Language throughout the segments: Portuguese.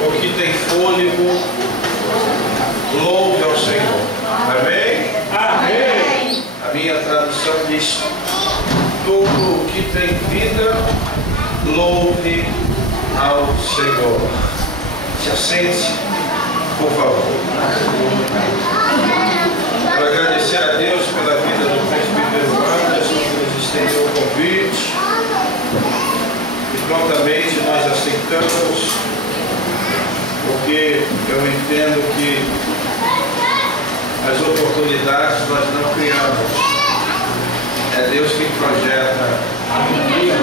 o que tem fôlego, louve ao Senhor. Amém? Amém. A minha tradução diz: tudo o que tem vida, louve ao Senhor. Se assente, por favor. Quero agradecer a Deus pela vida do presbítero Anderson, que nos estendeu o convite. E prontamente nós aceitamos, porque eu entendo que as oportunidades nós não criamos. É Deus quem projeta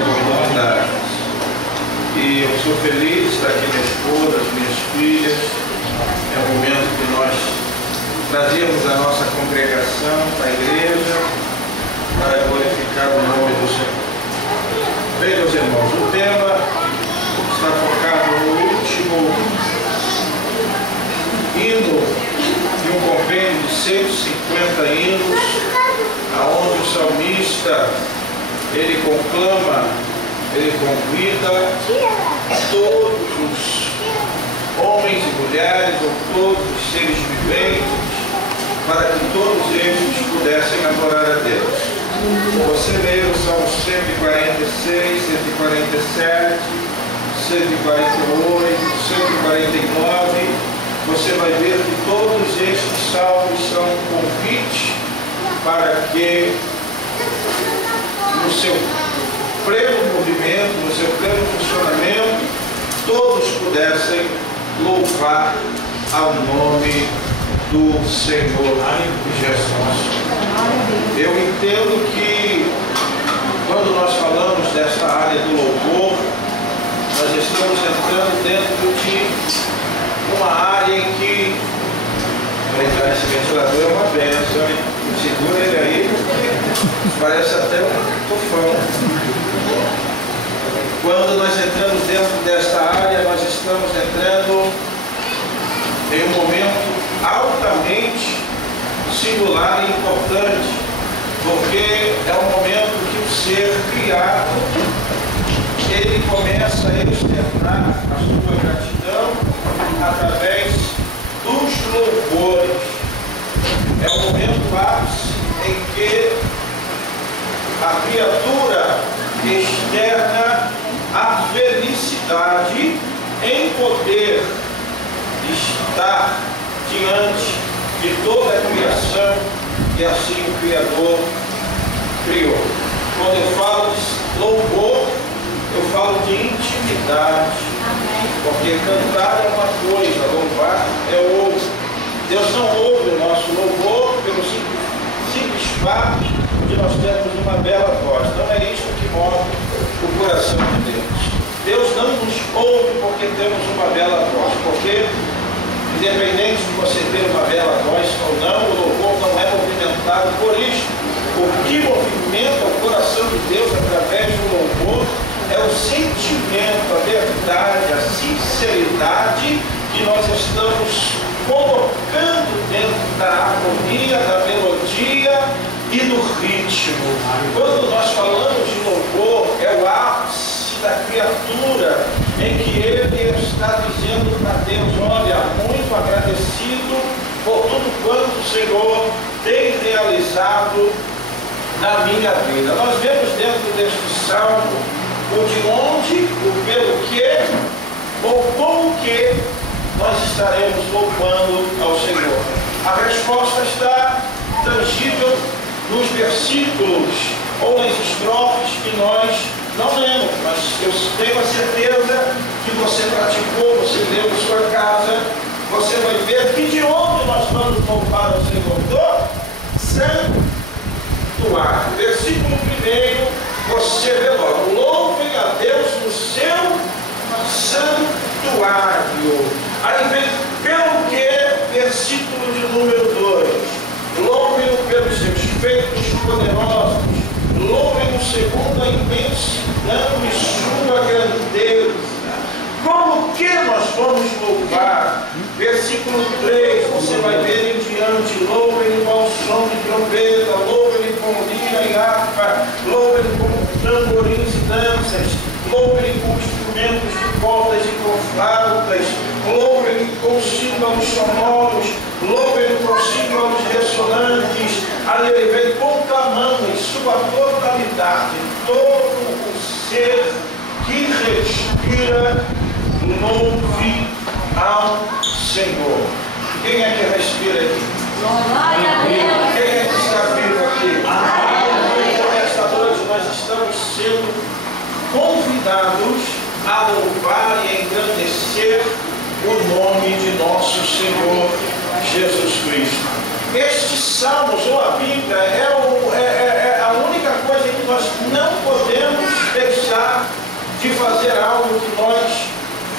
oportunidades. E eu sou feliz de estar aqui, minha esposa, as minhas filhas. É um momento que nós trazíamos a nossa congregação para a igreja para glorificar o nome do Senhor. Bem, meus irmãos, o tema está focado no último hino de um compêndio de 150 hinos, aonde o salmista ele conclama, ele convida todos os homens e mulheres, ou todos os seres viventes, para que todos eles pudessem adorar a Deus. Você lê o Salmo 146, 147, 148, 149, você vai ver que todos estes salmos são um convite para que no seu pleno movimento, no seu pleno funcionamento, todos pudessem louvar ao nome do Senhor Jesus. Eu entendo que quando nós falamos desta área do louvor, nós estamos entrando dentro de uma área em que esse ventilador é uma bênção, hein? Segura ele aí, parece até um tufão. Quando nós entramos dentro desta área, nós estamos entrando em um momento altamente singular e importante, porque é um momento que o ser criado ele começa a externar a sua gratidão através dos louvores. É o momento ápice em que a criatura externa a felicidade em poder estar diante de toda a criação que assim o Criador criou. Quando eu falo de louvor, eu falo de intimidade. Porque cantar é uma coisa, louvar é outra. Deus não ouve o nosso louvor pelo simples fato de nós termos uma bela voz. Não é isso que move o coração de Deus. Deus não nos ouve porque temos uma bela voz, porque independente de você ter uma bela voz ou não, o louvor não é movimentado por isso. O que movimenta o coração de Deus através do louvor é o sentimento, a verdade, a sinceridade que nós estamos colocando dentro da harmonia, da melodia e do ritmo. Quando nós falamos de louvor, é o ápice da criatura em que ele está dizendo para Deus: olha, muito agradecido por tudo quanto o Senhor tem realizado na minha vida. Nós vemos dentro deste salmo o de onde, o pelo que, ou com o que nós estaremos louvando ao Senhor. A resposta está tangível nos versículos ou nas estrofes que nós não lemos, mas eu tenho a certeza que você praticou, você leu em sua casa, você vai ver que de onde nós vamos louvar ao Senhor? Do santuário. Versículo 1, você vê logo: louvem a Deus no seu santuário. Aí vem pelo que, versículo de número 2: louvem-o pelos seus feitos poderosos, louvem-o segundo a imensidão e sua grandeza. Como que nós vamos louvar? Versículo 3, você vai ver em diante: louvem-o ao som de trombeta, louvem-o com lira e harpa, louvem-o com tamborins e danças, louvem-o com instrumentos de cordas e com flautas, louvem com símbolos sonoros, louvem com símbolos ressonantes. Ali ele vem conclamando em sua totalidade, todo o ser que respira, louve ao Senhor. Quem é que respira aqui? Glória a Deus. Quem é que está vivo aqui? Nesta noite nós estamos sendo convidados a louvar e engrandecer o nome de nosso Senhor Jesus Cristo. Estes salmos ou a Bíblia é a única coisa que nós não podemos deixar de fazer algo que nós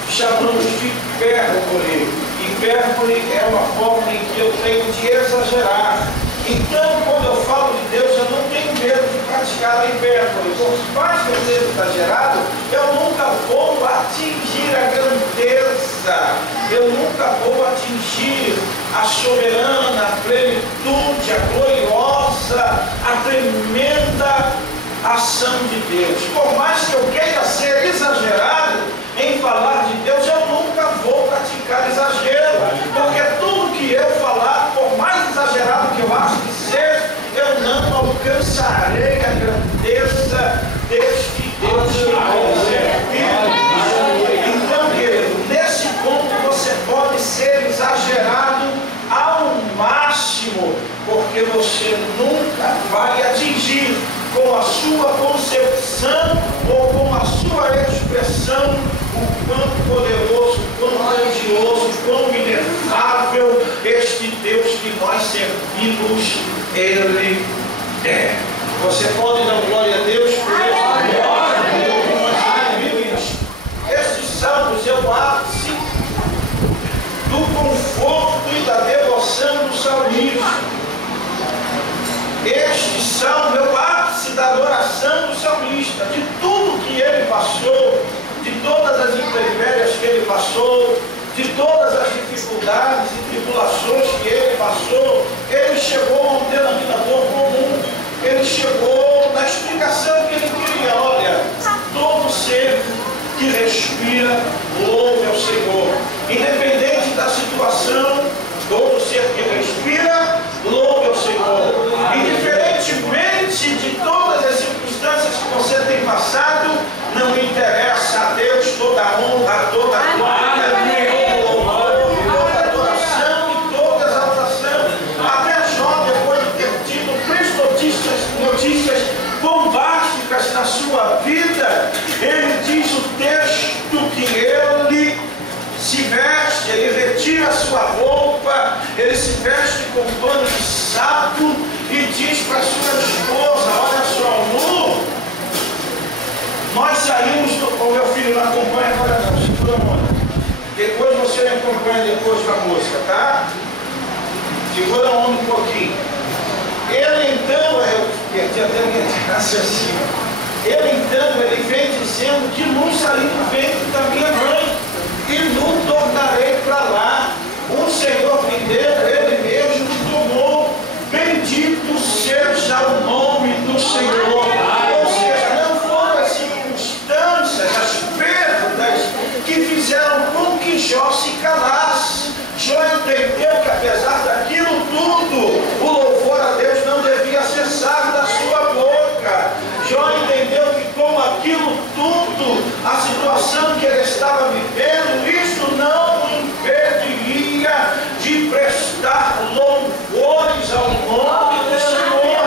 chamamos de hipérbole. Hipérbole é uma forma em que eu tenho de exagerar. Então, quando eu falo de Deus, eu não tenho medo de praticar a hipérbole. Por mais que eu seja exagerado, eu nunca vou atingir a grandeza, eu nunca vou atingir a soberana, a plenitude, a gloriosa, a tremenda ação de Deus. Por mais que eu queira ser exagerado em falar de Deus, eu nunca vou praticar exagero, porque tudo que eu falar, por mais exagerado que eu acho que seja, eu não alcançarei a grandeza deste Deus que nós servimos. Então, querido, nesse ponto você pode ser exagerado ao máximo, porque você nunca vai atingir com a sua concepção ou com a sua expressão o quão poderoso, quão grandioso, quão inefável este Deus que nós servimos, Ele é. Você pode dar glória a Deus por isso? Estes salmos é o ápice do conforto e da devoção do salmista. Este salmo é o ápice da adoração do salmista, de tudo que ele passou, de todas as intempéries que ele passou, de todas as dificuldades e tribulações que ele passou. Ele chegou a um denominador comum, ele chegou na explicação que ele queria. Olha, todo ser que respira, louve ao Senhor, independente da situação. Todo ser que respira, louve ao Senhor. Indiferentemente de todas as circunstâncias que você tem passado, não interessa a Deus toda a honra, toda a glória, todo o louvor, toda a adoração e toda a exaltação. Até Jó, depois de ter tido 3 notícias bombásticas na sua vida, ele diz o texto que ele se veste, ele retira a sua roupa, ele se veste com pano de saco e diz para sua esposa: olha só, Lu, nós saímos, o meu filho não acompanha agora não, segura a mão. Depois você me acompanha depois com a música, tá? Segura a mão um pouquinho. Ele então, eu perdi até o raciocínio. Ele então, ele vem dizendo que Lu saiu do ventre da minha mãe. E não tornarei para lá. O Senhor me deu, Ele mesmo me tomou. Bendito seja o nome do Senhor. Ou seja, não foram as circunstâncias, as perdas que fizeram com que Jó se calasse. Jó entendeu que apesar daquilo tudo, o louvor a Deus não devia cessar da sua boca. Jó entendeu que com aquilo tudo, a situação que ele estava vivendo, isso não o impediria de prestar louvores ao nome do Senhor.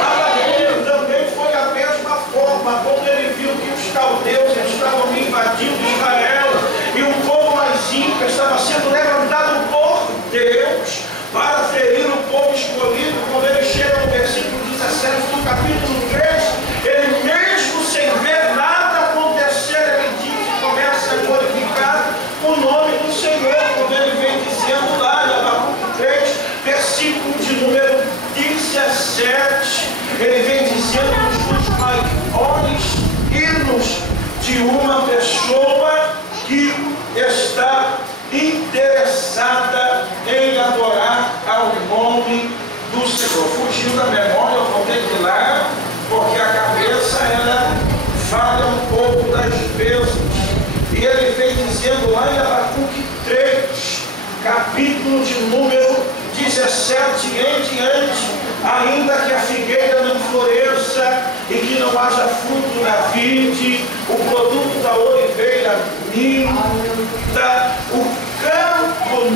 Para ele também foi a mesma forma, quando ele viu que os caldeus estavam invadindo Israel e o povo mais ímpio estava sendo levantado por Deus para ferir o povo escolhido. Quando ele chega no versículo 17 do capítulo 3, ele mesmo sem ver nada acontecer, ele diz e começa a glorificar o nome do Senhor, quando ele vem dizendo lá em Abacuque 3, versículo de número 17, ele vem dizendo os maiores hinos de uma pessoa que está interessada em adorar ao nome do Senhor. Fugiu da memória, eu vou ter que ir lá, porque a cabeça ela falha um pouco das vezes. E ele vem dizendo lá em Abacuque 3, versículo de número 17 em diante, ainda que a figueira não floresça e que não haja fruto na vide, o produto da oliveira minta, o campo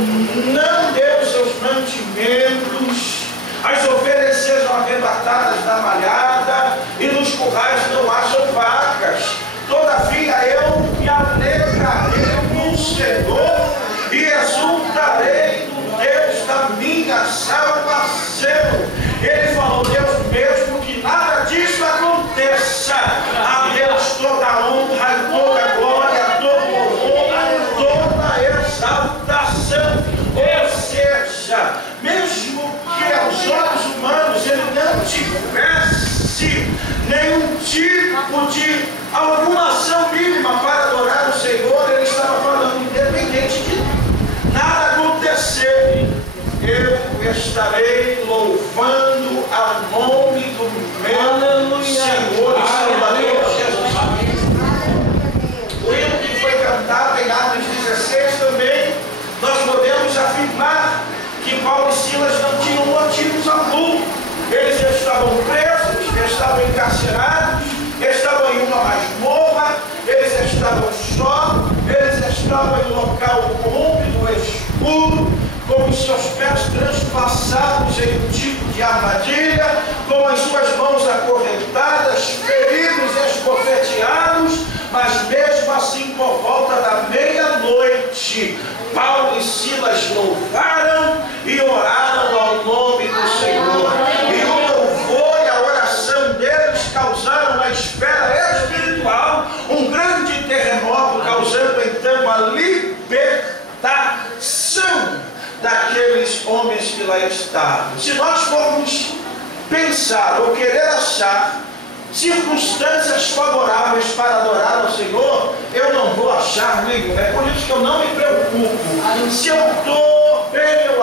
não deu seus mantimentos, as ovelhas sejam arrebatadas da malhada e nos currais não hajam vacas. Todavia eu me alegrarei no Senhor e exultarei no Deus da minha salvação. Ele falou, Deus, mesmo que nada disso aconteça, a Deus toda a honra, toda a glória, todo o honra, toda a exaltação. Ou seja, mesmo que aos olhos humanos ele não tivesse nenhum tipo de alguma ação mínima para adorar o Senhor, ele estava falando, independente de nada acontecer, eu estarei louvando ao nome do meu Senhor e Salvador Jesus Cristo. O hino que foi cantado em Atos 16 também, nós podemos afirmar que Paulo e Silas não tinham motivos algum. Eles estavam presos, estavam encarcerados, estavam em uma masmorra, eles estavam só, eles estavam em um local úmido, escuro, com os seus pés transpassados em um tipo de armadilha, com as suas mãos acorrentadas, feridos, esbofeteados, mas mesmo assim, por volta da meia-noite, Paulo e Silas louvaram e oraram ao nome do Senhor. E o louvor e a oração deles causaram na esfera espiritual um grande terremoto, causando então a libertação daqueles homens que lá estavam. Se nós formos pensar ou querer achar circunstâncias favoráveis para adorar ao Senhor, eu não vou achar nenhum. É por isso que eu não me preocupo se eu estou bem ou